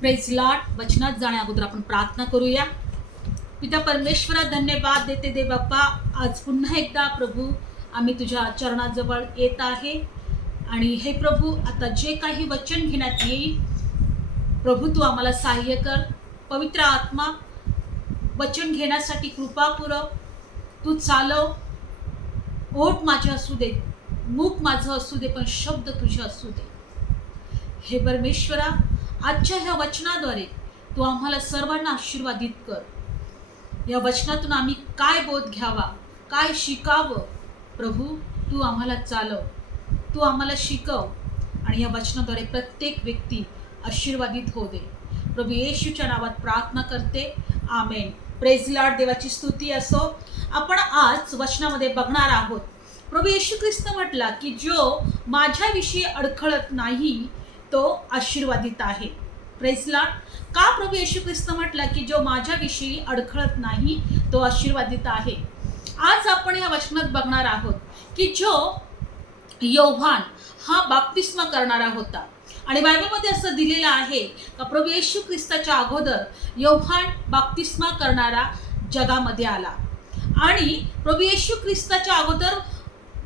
Praise वचनात जाण्या अगोदर आपण प्रार्थना करूया. पिता परमेश्वरा धन्यवाद देते दे बाप्पा आज पुन्हा एकदा प्रभू आम्ही तुझ्या चरणाजवळ येत आहे. आणि हे प्रभू आता जे काही वचन घेण्यात येईल प्रभू तू आम्हाला सहाय्य कर. पवित्र आत्मा वचन घेण्यासाठी कृपा पुरव. तू चालव. ओठ माझे असू दे मूक माझं असू दे पण शब्द तुझे असू दे. हे परमेश्वरा आजच्या ह्या वचनाद्वारे तू आम्हाला सर्वांना आशीर्वादित कर. या वचनातून आम्ही काय बोध घ्यावा काय शिकावं? प्रभू तू आम्हाला चालव. तू आम्हाला शिकव आणि या वचनाद्वारे प्रत्येक व्यक्ती आशीर्वादित हो दे प्रभू येशूच्या नावात प्रार्थना करते. आमेन. प्रेझलाड देवाची स्तुती असो. आपण आज वचनामध्ये बघणार आहोत. प्रभू येशू ख्रिस्त म्हटला की जो माझ्याविषयी अडखळत नाही तो आशीर्वादित आहे. प्रेसला का प्रभू येशू ख्रिस्त म्हटला की जो माझ्याविषयी अडखळत नाही तो आशीर्वादित आहे. आज आपण या वचनात बघणार आहोत की जो योव्हान हा बाप्तिस्मा करणारा होता. आणि बायबलमध्ये असं दिलेलं आहे का प्रभू येशू ख्रिस्ताच्या अगोदर योव्हान बाप्तिस्मा करणारा जगामध्ये आला. आणि प्रभू येशू ख्रिस्ताच्या अगोदर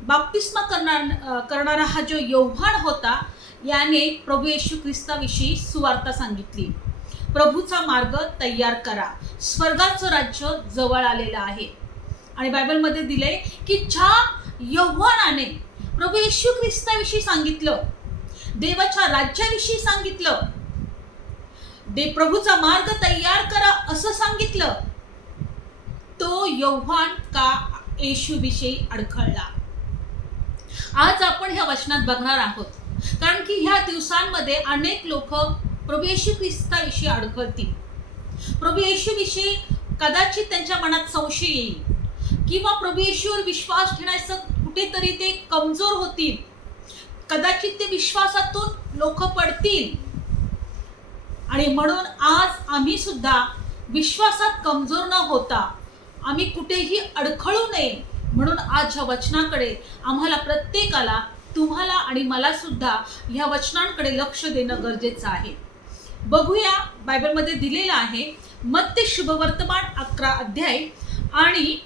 बाप्तिस्मा करणार करणारा हा जो योव्हान होता याने प्रभू येशू ख्रिस्ताविषयी सुवार्ता सांगितली. प्रभूचा मार्ग तयार करा. स्वर्गाचं राज्य जवळ आलेलं आहे. आणि बायबलमध्ये दिले की ज्या यव्हानाने प्रभू येशू ख्रिस्ताविषयी सांगितलं देवाच्या राज्याविषयी सांगितलं दे प्रभूचा मार्ग तयार करा असं सांगितलं तो यव्हान का येशूविषयी अडखळला? आज आपण ह्या वचनात बघणार आहोत. कारण की ह्या दिवसांमध्ये अनेक लोक प्रभू येशू ख्रिस्ताविषयी अडखळतील. प्रभू येशूविषयी कदाचित त्यांच्या मनात संशय येईल. किंवा प्रभू येशूवर विश्वास ठेवण्याचं कुठेतरी ते कमजोर होतील. कदाचित ते विश्वासातून लोक पडतील. आणि म्हणून आज आम्ही सुद्धा विश्वासात कमजोर न होता आम्ही कुठेही अडखळू नये म्हणून आज ह्या वचनाकडे आम्हाला प्रत्येकाला तुम्हाला आणि मला सुद्धा ह्या वचनांकडे लक्ष देणं गरजेचं आहे. बघूया बायबलमध्ये दिलेलं आहे मत्य शुभवर्तमान अकरा अध्याय आणि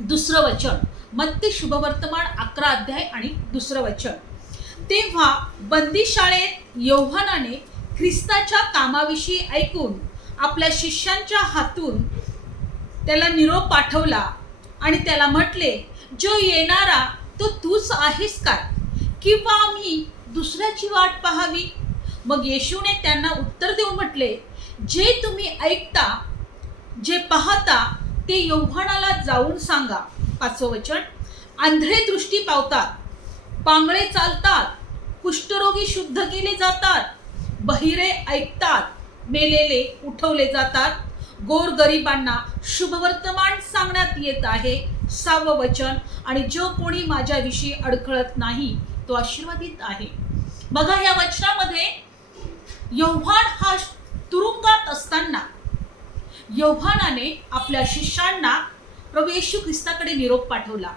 दुसरं वचन. मत्ते शुभवर्तमान अकरा अध्याय आणि दुसरं वचन. तेव्हा बंदीशाळेत यौहानाने ख्रिस्ताच्या कामाविषयी ऐकून आपल्या शिष्यांच्या हातून त्याला निरोप पाठवला आणि त्याला म्हटले जो येणारा तो तूच आहेस काय? किंवा आम्ही दुसऱ्याची वाट पाहावी? मग येशूने त्यांना उत्तर देऊन म्हटले जे तुम्ही ऐकता जे पाहता ते यौहानाला जाऊन सांगा. पाचवं वचन आंधळे दृष्टी पावतात पांगळे चालतात कुष्ठरोगी शुद्ध केले जातात बहिरे ऐकतात मेलेले उठवले जातात गोर गरिबांना शुभवर्तमान सांगण्यात येत आहे. सहावं वचन आणि जो कोणी माझ्याविषयी अडखळत नाही तो आशीर्वादित आहे. बघा या वचनामध्ये यौहान हा तुरुंगात असताना यौहानाने आपल्या शिष्यांना प्रभू येशू ख्रिस्ताकडे निरोप पाठवला.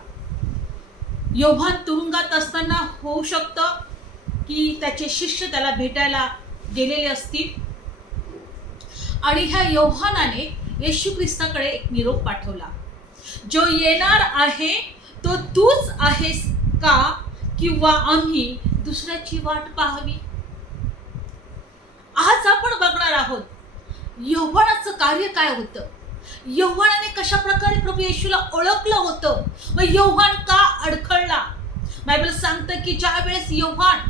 यौहान तुरुंगात असताना होऊ शकतं की त्याचे शिष्य त्याला भेटायला गेलेले असतील? आणि ह्या यौहानाने येशू ख्रिस्ताकडे एक निरोप पाठवला. जो येणार आहे तो तूच आहेस का? किंवा आम्ही दुसऱ्याची वाट पाहावी? आज आपण बघणार आहोत यव्हाणाचं कार्य काय होतं? यव्हाणाने कशा प्रकारे प्रभू येशूला ओळखलं होतं? व यव्हाण का अडखळला? बायबल सांगतं की ज्या वेळेस यव्हाण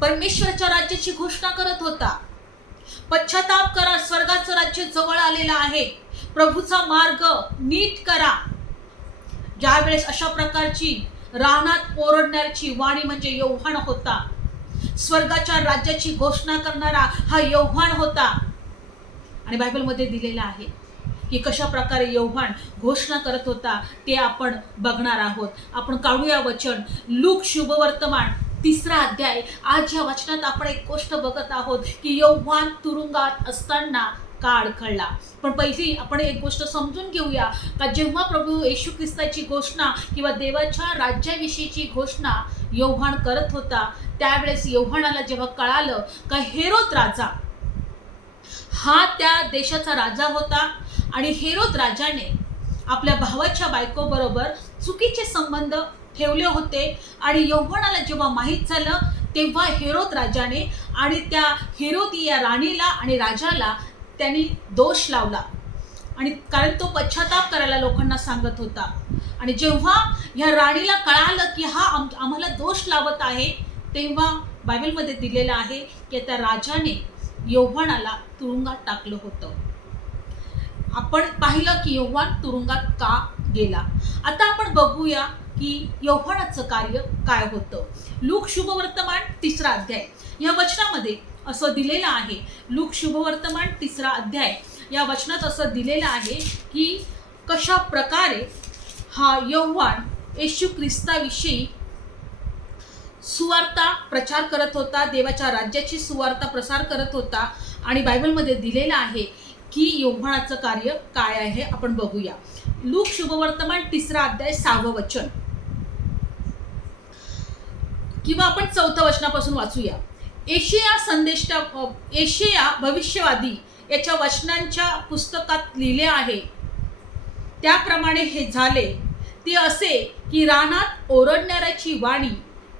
परमेश्वरच्या राज्याची घोषणा करत होता पश्चाताप करा स्वर्गाचं राज्य जवळ आलेलं आहे. प्रभूचा मार्ग नीट करा. ज्यावेळेस अशा प्रकारची रानात ओरडण्याची वाणी म्हणजे यौहान होता. स्वर्गाच्या राज्याची घोषणा करणारा हा यौहान होता. आणि बायबलमध्ये दिलेला आहे की कशा प्रकारे यौहान घोषणा करत होता ते आपण बघणार आहोत. आपण काढूया वचन. लूक शुभवर्तमान तिसरा अध्याय. आज या वचनात आपण एक गोष्ट बघत आहोत की यौहान तुरुंगात असताना का अडखळला पण पहिली आपण एक गोष्ट समजून घेऊया का जेव्हा प्रभू येशू ख्रिस्ताची घोषणा किंवा देवाच्या राज्याविषयीची घोषणा यौहान करत होता त्यावेळेस यौहानाला जेव्हा कळालं का हेरोत राजा हा त्या देशाचा राजा होता आणि हेरोद राजाने आपल्या भावाच्या बायकोबरोबर चुकीचे संबंध ठेवले होते आणि यौवनाला जेव्हा माहीत झालं तेव्हा हेरोद राजाने आणि त्या हेरोदी या राणीला आणि राजाला त्यांनी दोष लावला. आणि कारण तो पश्चाताप करायला लोकांना सांगत होता. आणि जेव्हा ह्या राणीला कळालं की हा आम आम्हाला दोष लावत आहे तेव्हा बायबलमध्ये दिलेलं आहे की त्या राजाने यौवनाला तुरुंगात टाकलं होतं. आपण पाहिलं की यौवान तुरुंगात का गेला? आता आपण बघूया की यौवनाचं कार्य काय होतं. लूक शुभवर्तमान तिसरा अध्याय. या वचनामध्ये असं दिलेलं आहे. लुक शुभवर्तमान तिसरा अध्याय. या वचनात असं दिलेलं आहे की कशा प्रकारे हा यौवान येशू ख्रिस्ताविषयी सुवार्ता प्रचार करत होता देवाच्या राज्याची सुवार्ता प्रसार करत होता आणि बायबलमध्ये दिलेलं आहे की यौवनाचं कार्य काय आहे आपण बघूया. लूक शुभवर्तमान तिसरा अध्याय सहावं वचन. किंवा आपण चौथ्या वचनापासून वाचूया. एशिया संदेष्टा एशिया भविष्यवादी याच्या वचनांच्या पुस्तकात लिहिले आहे. त्याप्रमाणे हे झाले. ते असे की रानात ओरडणाऱ्याची वाणी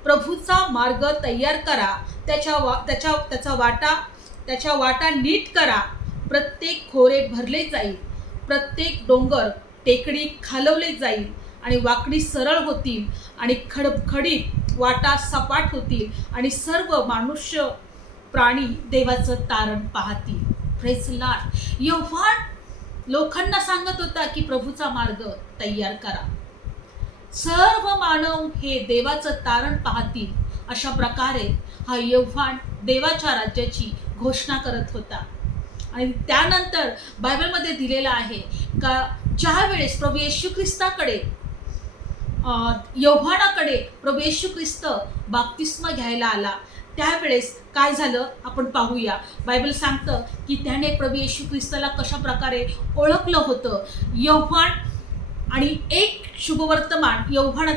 प्रभूचा मार्ग तयार करा त्याच्या वा त्याच्या त्याचा वाटा त्याच्या वाटा नीट करा. प्रत्येक खोरे भरले जाईल प्रत्येक डोंगर टेकडी खालवले जाईल आणि वाकडी सरळ होतील आणि खडखडीत वाटा सपाट होतील आणि सर्व मनुष्य प्राणी देवाचं तारण पाहतील. फ्रेस लाट यव्हान लोकांना सांगत होता की प्रभूचा मार्ग तयार करा. सर्व मानव हे देवाचं तारण पाहतील. अशा प्रकारे हा यव्हान देवाच्या राज्याची घोषणा करत होता. आणि त्यानंतर बायबलमध्ये दिलेलं आहे का ज्या वेळेस प्रभू येशू ख्रिस्ताकडे यव्हानाकडे प्रभू ख्रिस्त बाप्तिस्मा घ्यायला आला. त्यावेळेस काय झालं? आपण पाहूया. बायबल सांगतं की त्याने प्रभू येशू ख्रिस्ताला कशा प्रकारे ओळखलं होतं? यव्हान आणि एक शुभवर्तमान यव्हान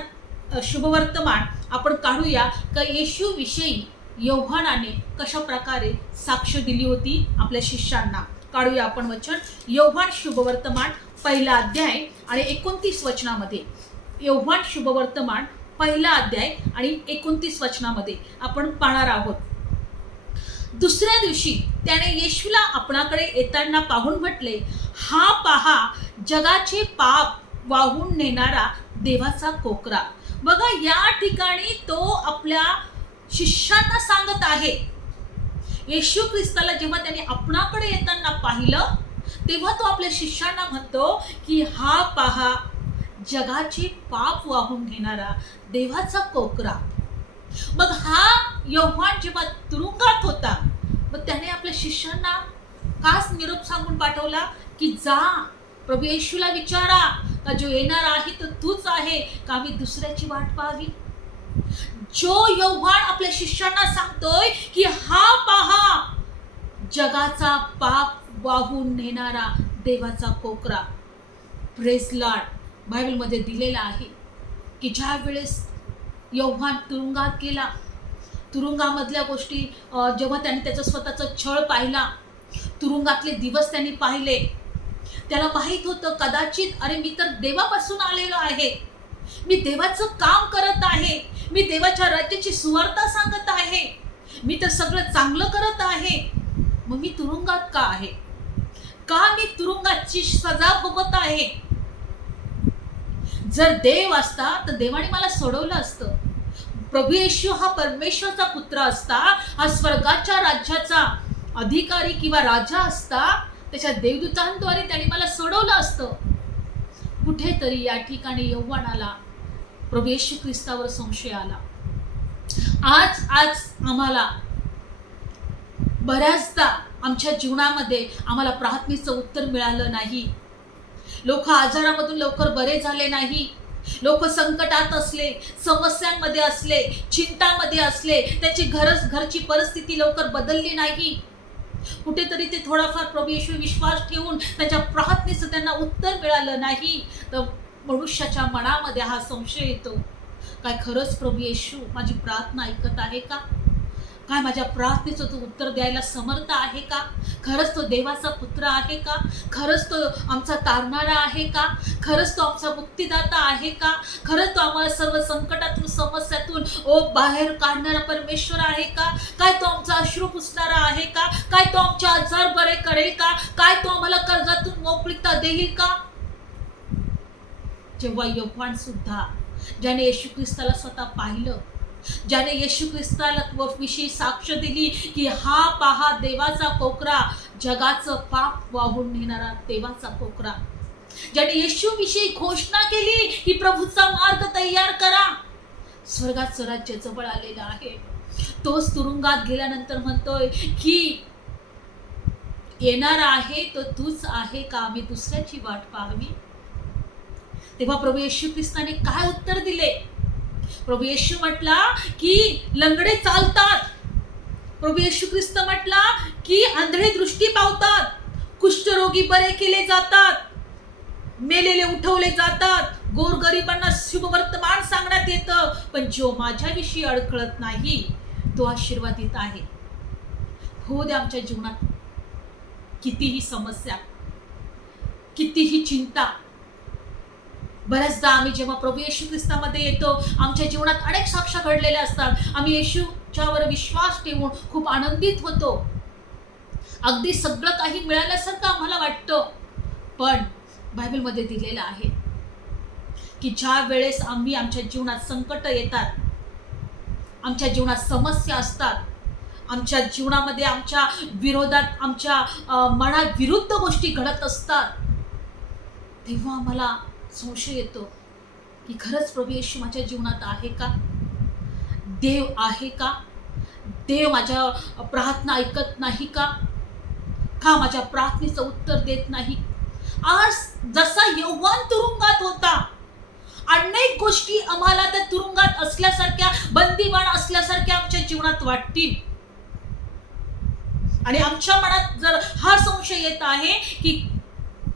शुभवर्तमान आपण काढूया का येशूविषयी यव्हानाने कशा प्रकारे साक्ष दिली होती आपल्या शिष्यांना? काढूया आपण वचन. यव्हान शुभवर्तमान पहिला अध्याय आणि एकोणतीस वचनामध्ये. यव्हान शुभवर्तमान पहिला अध्याय आणि एकोणतीस वचनामध्ये आपण पाहणार आहोत. दुसऱ्या दिवशी त्याने येशूला आपणाकडे येताना पाहून म्हटले हा पहा जगाचे पाप वाहून नेणारा देवाचा कोकरा. बघा या ठिकाणी तो आपल्या शिष्यांना सांगत आहे. येशू ख्रिस्ताला जेव्हा त्याने आपणाकडे येताना पाहिलं तेव्हा तो आपल्या शिष्यांना म्हणतो की हा पहा जगाची पाप वाहून घेणारा देवाचा कोकरा. मग हा यव्हान जेव्हा तुरुंगात होता मग त्याने आपल्या शिष्यांना खास निरोप सांगून पाठवला की जा प्रभू येशूला विचारा का जो येणार आहे तो तूच आहे का मी दुसऱ्याची वाट पाहावी? जो यव्हान आपल्या शिष्यांना सांगतोय की हा पहा जगाचा पाप वाहून नेणारा देवाचा कोकरा. ब्रेसलाट बायबलमध्ये दिलेला आहे की ज्या वेळेस तुरुंगात गेला तुरुंगामधल्या गोष्टी जेव्हा त्यांनी त्याचा स्वतःचा छळ पाहिला तुरुंगातले दिवस त्यांनी पाहिले त्याला माहीत होतं कदाचित अरे मी तर देवापासून आलेलो आहे. मी देवाचं काम करत आहे. मी देवाच्या राज्याची सुवार्ता सांगत आहे. मी तर सगळं चांगलं करत आहे. मग मी तुरुंगात का आहे? का मी तुरुंगाची सजा भोगत आहे? जर देव असता तर देवाने मला सोडवलं असतं. प्रभू येशू हा परमेश्वरचा पुत्र असता हा स्वर्गाच्या राज्याचा अधिकारी किंवा राजा असता त्याच्या देवदूतांद्वारे त्याने मला सोडवलं असतं. कुठेतरी या ठिकाणी यौवनाला प्रभू येशू ख्रिस्तावर संशय आला. आज आज आम्हाला बऱ्याचदा आमच्या जीवनामध्ये आम्हाला प्रार्थनेचं उत्तर मिळालं नाही. लोक आजारामधून लवकर बरे झाले नाही. लोक संकटात असले समस्यांमध्ये असले चिंतामध्ये असले त्याची घरच घरची परिस्थिती लवकर बदलली नाही. कुठेतरी ते थोडाफार प्रभू येशू विश्वास ठेवून त्याच्या प्रार्थनेचं त्यांना उत्तर मिळालं नाही. तर मनुष्याच्या मनामध्ये हा संशय येतो. काय खरंच प्रभू येशू माझी प्रार्थना ऐकत आहे का? काय माझ्या प्रार्थनेचं तू उत्तर द्यायला समर्थ आहे का? खरंच तो देवाचा पुत्र आहे का? खरंच तो आमचा तारणारा आहे का? खरंच तो आमचा मुक्तिदाता आहे का? खरंच तो आम्हाला सर्व संकटातून समस्यातून ओ बाहेर काढणारा परमेश्वर आहे का? काय तो आमचा अश्रू पुसणारा आहे का? काय तो आमचे आजार बरे करेल का? काय तो आम्हाला कर्जातून मोकळीता देईल का? जेव्हा यव्हान सुद्धा ज्याने येशू ख्रिस्ताला स्वतः पाहिलं ज्याने येशू ख्रिस्ताला विषयी साक्ष दिली की हा पहा देवाचा कोकरा जगाचं पाप वाहून नेणारा देवाचा कोकरा. ज्याने येशू विषयी घोषणा केली की प्रभूचा मार्ग तयार करा. स्वर्गाचं राज्य जवळ आलेलं आहे. तोच तुरुंगात गेल्यानंतर म्हणतोय की येणार आहे तो तूच आहे का आम्ही दुसऱ्याची वाट पाहावी? तेव्हा प्रभू येशू ख्रिस्ताने काय उत्तर दिले? प्रभू येशू म्हटला की लंगडे चालतात. प्रभू येशू ख्रिस्त म्हटला की आंधळे दृष्टी पावतात. कुष्ठरोगी बरे केले जातात. मेलेले उठवले जातात. गोरगरिबांना शुभवर्तमान सांगण्यात येतं. पण जो माझ्याविषयी अडखळत नाही तो आशीर्वादित आहे. हो दे आमच्या जीवनात कितीही समस्या कितीही चिंता बऱ्याचदा आम्ही जेव्हा प्रभू येशू ख्रिस्तामध्ये येतो आमच्या जीवनात अनेक साक्ष घडलेल्या असतात. आम्ही येशूच्यावर विश्वास ठेवून खूप आनंदित होतो. अगदी सगळं काही मिळाल्यासारखं आम्हाला वाटतं. पण बायबलमध्ये दिलेलं आहे की ज्या वेळेस आम्ही आमच्या जीवनात संकट येतात आमच्या जीवनात समस्या असतात आमच्या जीवनामध्ये आमच्या विरोधात आमच्या मनाविरुद्ध गोष्टी घडत असतात तेव्हा आम्हाला संशय येतो की खरंच प्रभू येशू माझ्या जीवनात आहे का? देव आहे का? देव माझ्या प्रार्थना ऐकत नाही का? का माझ्या प्रार्थनेचं उत्तर देत नाही? आज जसा यौवन तुरुंगात होता अनेक गोष्टी आम्हाला त्या तुरुंगात असल्यासारख्या बंदीबाण असल्यासारख्या आमच्या जीवनात वाटतील. आणि आमच्या मनात जर हा संशय येत आहे की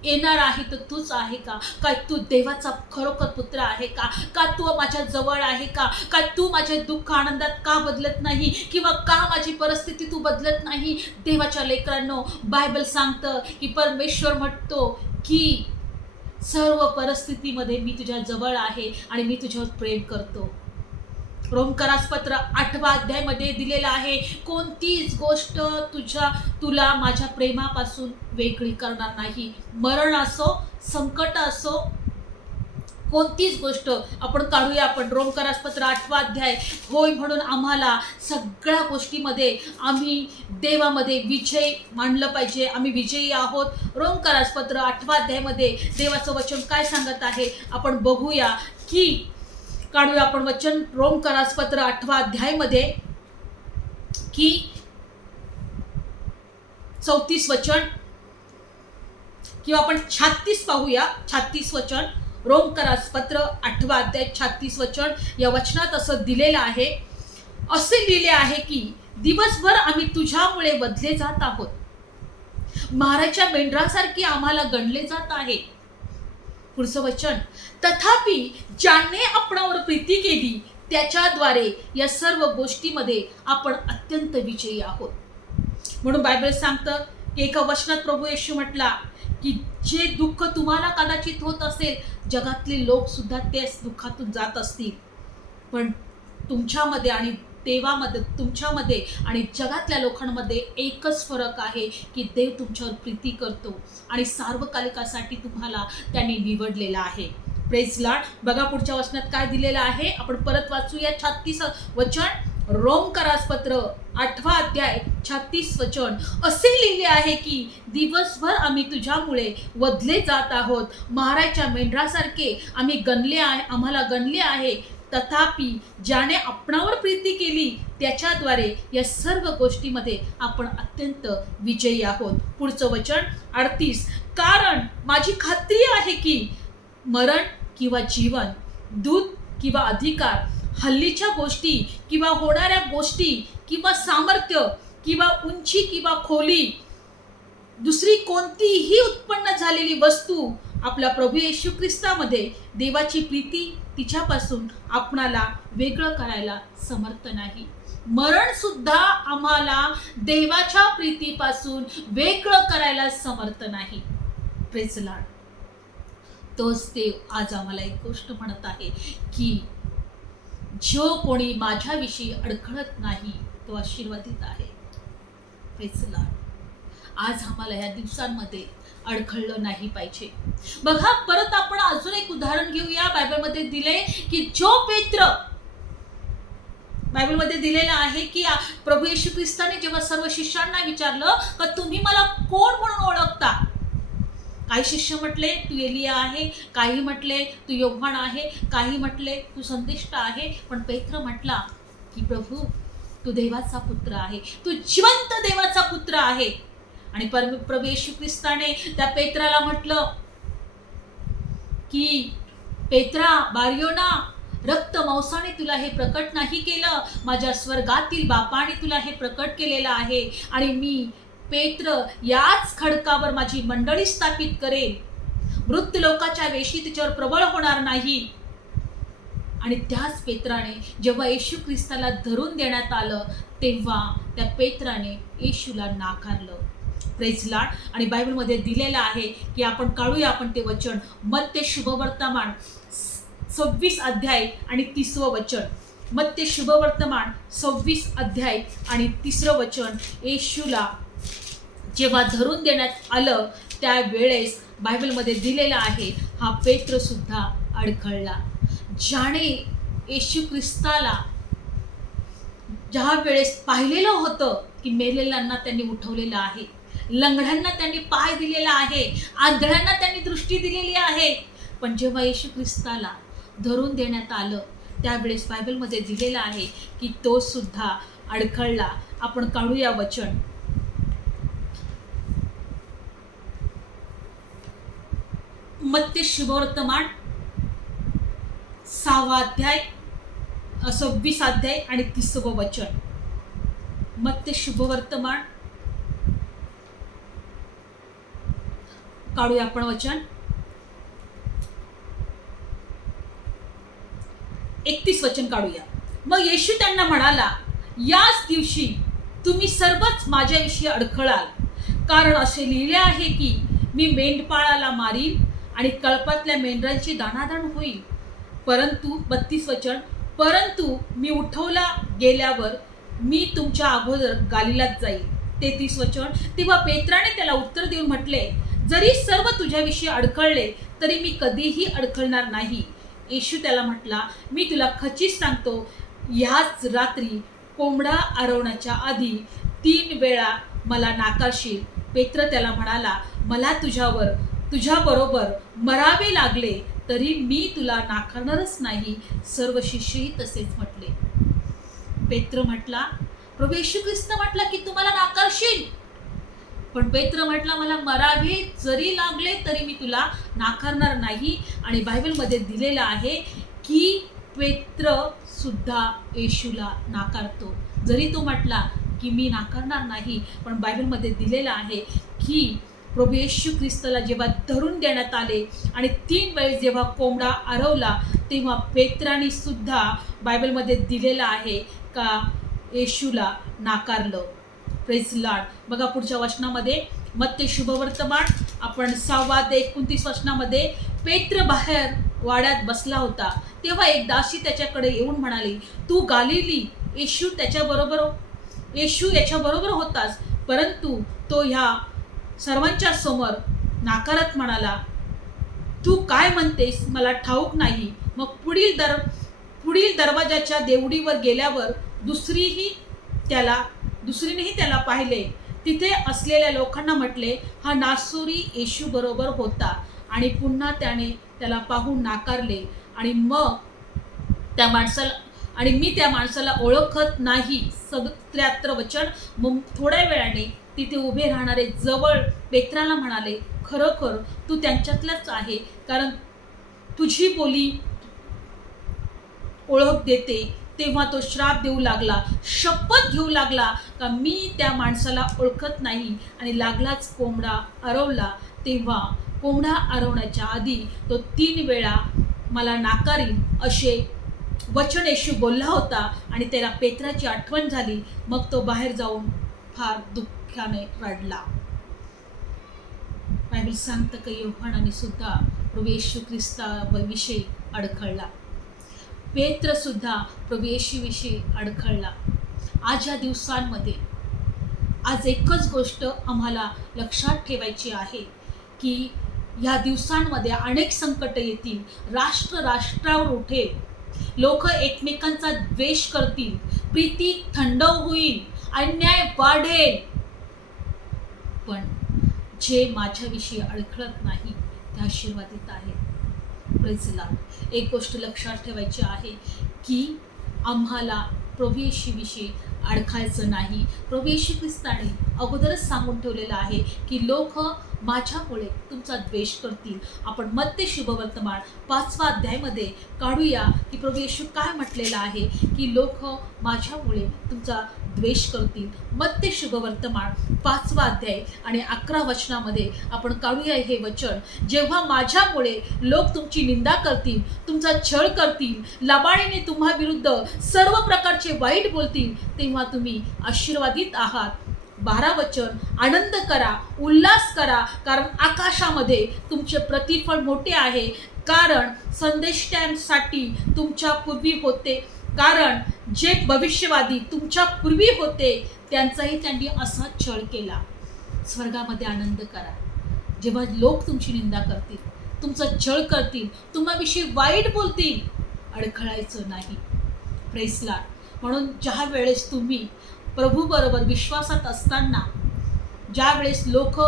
येणार आहे तर तूच आहे का? काय तू देवाचा खरोखर पुत्र आहे का? का तू माझ्या जवळ आहे का? काय तू माझ्या दुःख आनंदात का बदलत नाही? किंवा का माझी परिस्थिती तू बदलत नाही? देवाच्या लेकरांनो बायबल सांगतं की परमेश्वर म्हणतो की सर्व परिस्थितीमध्ये मी तुझ्या जवळ आहे आणि मी तुझ्यावर प्रेम करतो. रोमकरासपत्र आठवा अध्यायमध्ये दिलेलं आहे. कोणतीच गोष्ट तुझ्या तुला माझ्या प्रेमापासून वेगळी करणार नाही. मरण असो संकट असो कोणतीच गोष्ट आपण काढूया. आपण रोमकरासपत्र आठवा अध्याय. होय म्हणून आम्हाला सगळ्या गोष्टीमध्ये आम्ही देवामध्ये विजय मांडलं पाहिजे. आम्ही विजयी आहोत. रोमकरासपत्र आठवा अध्यायमध्ये देवाचं वचन काय सांगत आहे? आपण बघूया की काढूया आपण वचन. रोम करासपत्र आठवा अध्यायमध्ये की चौतीस वचन किंवा आपण छत्तीस पाहूया. छत्तीस वचन रोम करासपत्र आठवा अध्याय छत्तीस वचन. या वचनात असं दिलेलं आहे. असे लिहिले आहे की दिवसभर आम्ही तुझ्यामुळे बदले जात आहोत. महाराजच्या मेंढरासारखी आम्हाला गणले जात आहे. पुढचं वचन. तथापि ज्याने आपणावर प्रीती केली त्याच्याद्वारे या सर्व गोष्टीमध्ये आपण अत्यंत विजयी आहोत. म्हणून बायबल सांगतं की एका वचनात प्रभू येशू म्हटला की जे दुःख तुम्हाला कदाचित होत असेल जगातले लोक सुद्धा त्याच दुःखातून जात असतील. पण तुमच्यामध्ये आणि देवामध्ये तुमच्यामध्ये आणि जगातल्या लोकांमध्ये एकच फरक आहे की देव तुमच्यावर प्रीती करतो आणि सार्वकालिकासाठी तुम्हाला त्यांनी निवडलेला आहे. प्रेज बघा पुढच्या वचनात काय दिलेलं आहे. आपण परत वाचूया. छत्तीस वचन. रोमकरास पत्र आठवा अध्याय छत्तीस वचन. असे लिहिले आहे की दिवसभर आम्ही तुझ्यामुळे वधले जात आहोत. महाराजच्या मेंढरासारखे आम्ही गणले आहे आम्हाला गणले आहे. तथापि ज्याने आपणावर प्रीती केली त्याच्याद्वारे या सर्व गोष्टीमध्ये आपण अत्यंत विजयी आहोत. पुढचं वचन अडतीस. कारण माझी खात्री आहे की मरण किंवा जीवन दूध किंवा अधिकार हल्लीच्या गोष्टी किंवा होणाऱ्या गोष्टी किंवा सामर्थ्य किंवा उंची किंवा खोली दुसरी कोणतीही उत्पन्न झालेली वस्तू आपल्या प्रभू येशू ख्रिस्तामध्ये देवाची प्रीती तिच्यापासून आपणाला वेगळं करायला समर्थ नाही. मरण सुद्धा आम्हाला देवाच्या प्रीतीपासून वेगळं करायला समर्थ नाही. प्रेचलाड तोच देव आज आम्हाला एक गोष्ट म्हणत आहे की जो कोणी माझ्याविषयी अडखळत नाही तो आशीर्वादित आहे. प्रेसलाड आज आम्हाला ह्या दिवसांमध्ये अडखळलं नाही पाहिजे. बघा परत आपण अजून एक उदाहरण घेऊया. बायबलमध्ये दिले की जो पेत्र बायबलमध्ये दिलेलं आहे की प्रभू येशू ख्रिस्ताने जेव्हा सर्व शिष्यांना विचारलं का तुम्ही मला कोण म्हणून ओळखता? काही शिष्य म्हटले तू एलिया आहे. काही म्हटले तू योगवान आहे. काही म्हटले तू संदिष्ट आहे. पण पेत्र म्हटला की प्रभू तू देवाचा पुत्र आहे. तू जिवंत देवाचा पुत्र आहे. आणि परम प्रभू येशू ख्रिस्ताने त्या पेत्राला म्हटलं की पेत्रा बारियोना रक्त मांसाने तुला हे प्रकट नाही केलं. माझ्या स्वर्गातील बापाने तुला हे प्रकट केलेलं आहे आणि मी पेत्र याच खडकावर माझी मंडळी स्थापित करेन. मृत लोकाच्या वेशी तिच्यावर प्रबळ होणार नाही. आणि त्याच पेत्राने जेव्हा येशू ख्रिस्ताला धरून देण्यात आलं तेव्हा त्या पेत्राने येशूला नाकारलं. प्रेस लाड आणि बायबलमध्ये दिलेलं आहे की आपण काढूया आपण ते वचन. मत्य शुभवर्तमान. सव्वीस अध्याय आणि तिसरं वचन. मत्य शुभवर्तमान सव्वीस अध्याय आणि तिसरं वचन. येशूला जेव्हा धरून देण्यात आलं त्यावेळेस बायबलमध्ये दिलेला आहे हा पेत्रसुद्धा अडखळला. ज्याने येशू ख्रिस्ताला ज्या वेळेस पाहिलेलं होतं की मेलेल्यांना त्यांनी उठवलेलं आहे लंगड्यांना त्यांनी पाय दिलेला आहे आंधळ्यांना त्यांनी दृष्टी दिलेली आहे. पण जेव्हा येशू ख्रिस्ताला धरून देण्यात आलं त्यावेळेस बायबलमध्ये दिलेलं आहे की तो सुद्धा अडखळला. आपण काढूया वचन. मत्य शुभवर्तमान सहावा अध्याय सव्वीस अध्याय आणि तिसवं वचन. मत्य शुभवर्तमान काढूया आपण वचन. एकतीस वचन काढूया. मग येशू त्यांना म्हणाला याच दिवशी तुम्ही सर्वच माझ्याविषयी अडखळाल. कारण असे लिहिले आहे की मी मेंढपाळाला मारीन आणि कळपातल्या मेंढरांची दाणादाण होईल. परंतु बत्तीस वचन परंतु मी उठवला गेल्यावर मी तुमच्या अगोदर गालिलात जाईल तेहतीस वचन. तेव्हा पेत्राने त्याला उत्तर देऊन म्हटले जरी सर्व तुझ्याविषयी अडखळले तरी मी कधीही अडखळणार नाही. येशू त्याला म्हटला मी तुला खचित सांगतो ह्याच रात्री कोंबडा आरवण्याच्या आधी तीन वेळा मला नाकारशील. पेत्र त्याला म्हणाला मला तुझ्यावर तुझ्याबरोबर मरावे लागले तरी मी तुला नाकारणारच नाही सर्व शिष्यही तसेच म्हटले. पेत्र म्हटला प्रभू येशू ख्रिस्त म्हटला की तुम्हाला नाकारशील? पण पैत्र म्हटला मला मरावे जरी लागले तरी मी तुला नाकारणार नाही. आणि बायबलमध्ये दिलेलं आहे की पैत्र सुद्धा येशूला नाकारतो. जरी तो म्हटला की मी नाकारणार नाही पण बायबलमध्ये दिलेलं आहे की प्रभू येशू ख्रिस्ताला जेव्हा धरून देण्यात आले आणि तीन वेळेस जेव्हा कोंबडा आरवला तेव्हा पेत्राने सुद्धा बायबलमध्ये दिलेलं आहे का येशूला नाकारलं. प्रेस लाड बघा पुढच्या वचनामध्ये मत्ते शुभवर्तमान आपण सहावा ते एकोणतीस वचनामध्ये पेत्र बाहेर वाड्यात बसला होता. तेव्हा एक दासी त्याच्याकडे येऊन म्हणाली तू गालिली येशू त्याच्याबरोबर हो. येशू याच्याबरोबर होतास परंतु तो ह्या सर्वांच्या समोर नाकारत म्हणाला तू काय म्हणतेस? मला ठाऊक नाही. मग पुढील दर पुढील दरवाजाच्या देवडीवर गेल्यावर दुसरीही त्याला दुसरीनेही त्याला पाहिले. तिथे असलेल्या लोकांना म्हटले हा नासुरी येशू बरोबर होता. आणि पुन्हा त्याने त्याला पाहून नाकारले. आणि मग त्या माणसाला आणि मी त्या माणसाला ओळखत नाही. सत्र्याहत्तर वचन मग थोड्या वेळाने तिथे उभे राहणारे जवळ पेत्राला म्हणाले खरोखर तू त्यांच्यातलाच आहे कारण तुझी बोली ओळख देते. तेव्हा तो श्राप देऊ लागला शपथ घेऊ लागला का मी त्या माणसाला ओळखत नाही आणि लागलाच कोंबडा आरवला. तेव्हा कोंबडा आरवण्याच्या आधी तो तीन वेळा मला नाकारीन असे वचन येशू बोलला होता आणि त्याला पेत्राची आठवण झाली. मग तो बाहेर जाऊन फार दुःखाने रडला. बायबल सांगतं का योहानाने सुद्धा प्रभू येशू ख्रिस्ताविषयी अडखळला. पेत्रसुद्धा सुद्धा अडखळला. आज या दिवसांमध्ये आज एकच गोष्ट आम्हाला लक्षात ठेवायची आहे की ह्या दिवसांमध्ये अनेक संकट येतील. राष्ट्र राष्ट्रावर उठेल. लोक एकमेकांचा द्वेष करतील. प्रीती थंड होईल. अन्याय वाढेल. पण जे माझ्याविषयी अडखळत नाही ते आशीर्वादित आहेत. प्रेझला एक गोष्ट लक्षात ठेवायची आहे की आम्हाला प्रभू अडखायचं नाही. प्रभू येशू ख्रिस्ताने अगोदरच सांगून ठेवलेलं आहे की लोक माझ्यामुळे तुमचा द्वेष करतील. आपण मध्य शुभवर्तमान पाचवा अध्यायमध्ये काढूया की प्रभू येशू काय म्हटलेलं आहे की लोक माझ्यामुळे तुमचा द्वेष करतील. मध्य शुभवर्तमान पाचवा अध्याय आणि अकरा वचनामध्ये आपण काढूया हे वचन. जेव्हा माझ्यामुळे लोक तुमची निंदा करतील तुमचा छळ करतील लबाणीने तुम्हा विरुद्ध सर्व प्रकारचे वाईट बोलतील तेव्हा तुम्ही आशीर्वादित आहात. बारा वचन आनंद करा उल्हास करा कारण आकाशामध्ये तुमचे प्रतिफळ मोठे आहे. कारण संदेष्ट्यांसाठी तुमच्या पूर्वी होते. कारण जे भविष्यवादी तुमच्या पूर्वी होते त्यांचाही त्यांनी असा छळ केला. स्वर्गामध्ये आनंद करा. जेव्हा लोक तुमची निंदा करतील तुमचा छळ करतील तुम्हाविषयी वाईट बोलतील अडखळायचं नाही. प्रेसला म्हणून ज्या वेळेस तुम्ही प्रभूबरोबर विश्वासात असताना ज्या वेळेस लोक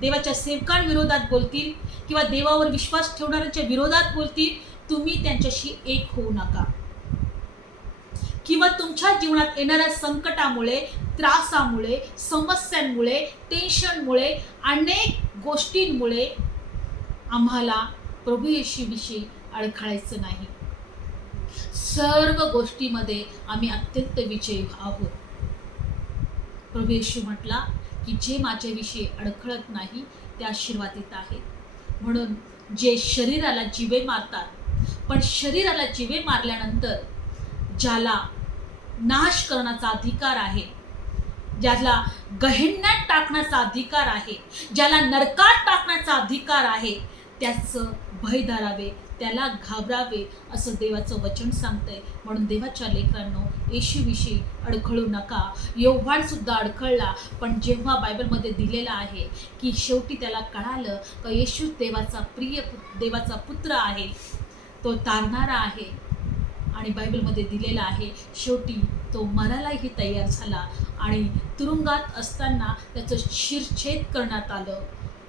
देवाच्या सेवकांविरोधात बोलतील किंवा देवावर विश्वास ठेवणाऱ्यांच्या विरोधात बोलतील तुम्ही त्यांच्याशी एक होऊ नका. किंवा तुमच्या जीवनात येणाऱ्या संकटामुळे त्रासामुळे समस्यांमुळे टेन्शनमुळे अनेक गोष्टींमुळे आम्हाला प्रभू येशूविषयी अडखळायचं नाही. सर्व गोष्टीमध्ये आम्ही अत्यंत विजयी आहोत. प्रभू येशू म्हटला की जे माझ्याविषयी अडखळत नाही ते आशीर्वादित आहेत म्हणून जे शरीराला जिवे मारतात पण शरीराला जिवे मारल्यानंतर ज्याला नाश करण्याचा अधिकार आहे ज्याला गहिण्यात टाकण्याचा अधिकार आहे ज्याला नरकात टाकण्याचा अधिकार आहे त्याचं भय धरावे त्याला घाबरावे असं देवाचं वचन सांगतंय. म्हणून देवाच्या लेकरांनो येशूविषयी अडखळू नका. योव्हाणसुद्धा अडखळला पण जेव्हा बायबलमध्ये दिलेलं आहे की शेवटी त्याला कळालं का येशू देवाचा प्रिय देवाचा पुत्र आहे तो तारणारा आहे. आणि बायबलमध्ये दिलेला आहे शेवटी तो मरायलाही तयार झाला. आणि तुरुंगात असताना त्याचं शिरछेद करण्यात आलं.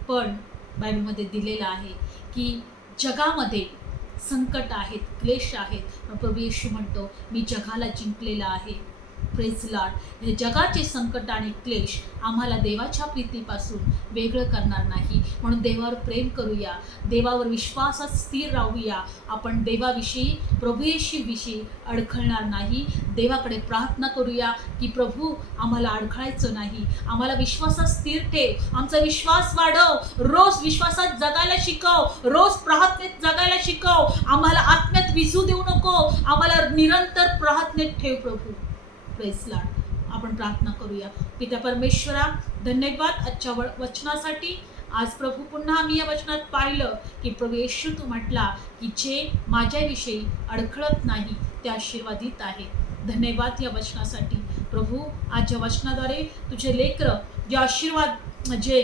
पण बायबलमध्ये दिलेलं आहे की जगामध्ये संकट आहेत क्लेश आहेत. प्रभू येशू म्हणतो मी जगाला जिंकलेला आहे. प्रेज हे जगाचे संकट आणि क्लेश आम्हाला देवाच्या प्रीतीपासून वेगळं करणार नाही. म्हणून देवावर प्रेम करूया. देवावर विश्वासात स्थिर राहूया. आपण देवाविषयी प्रभू येशूविषयी अडखळणार नाही. देवाकडे प्रार्थना करूया की प्रभू आम्हाला अडखळायचं नाही. आम्हाला विश्वासात स्थिर ठेव. आमचा विश्वास वाढव. रोज विश्वासात जगायला शिकव. रोज प्रार्थनेत जगायला शिकव. आम्हाला आत्म्यात विसू देऊ नको. आम्हाला निरंतर प्रार्थनेत ठेव प्रभू. प्रेसला आपण प्रार्थना करूया. पिता परमेश्वरा धन्यवाद आजच्या वचनासाठी. आज प्रभू पुन्हा आम्ही या वचनात पाहिलं की प्रभू येशू तू म्हटला की जे माझ्याविषयी अडखळत नाही ते आशीर्वादित आहे. धन्यवाद या वचनासाठी. प्रभू आजच्या वचनाद्वारे तुझे लेकर जे आशीर्वाद म्हणजे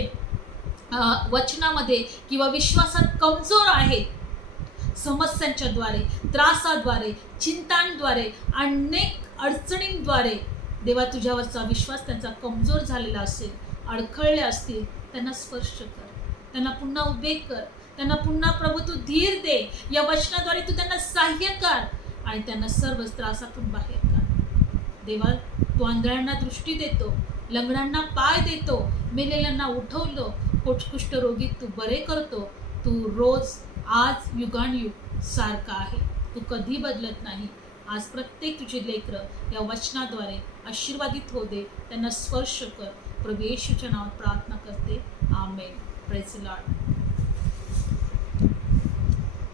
वचनामध्ये किंवा विश्वासात कमजोर आहेत समस्यांच्याद्वारे त्रासाद्वारे चिंतांद्वारे अनेक अडचणींद्वारे देवा तुझ्यावरचा विश्वास त्यांचा कमजोर झालेला असेल अडखळले असतील त्यांना स्पर्श कर. त्यांना पुन्हा उभे कर. त्यांना पुन्हा प्रभू तू धीर दे. या वचनाद्वारे तू त्यांना सहाय्य कर आणि त्यांना सर्व त्रासातून बाहेर कर देवा तू आंधळ्यांना दृष्टी देतो लंगडांना पाय देतो मेलेल्यांना उठवलो कोटकुष्ठ रोगी तू बरे करतो तू रोज आज युगानयुग सारखा आहे. तू कधी बदलत नाही. आज प्रत्येक तुझे लेकरं या वचनाद्वारे आशीर्वादित हो दे त्यांना स्पर्श कर. प्रभू येशूच्या नावात प्रार्थना करते. आमेन. Praise Lord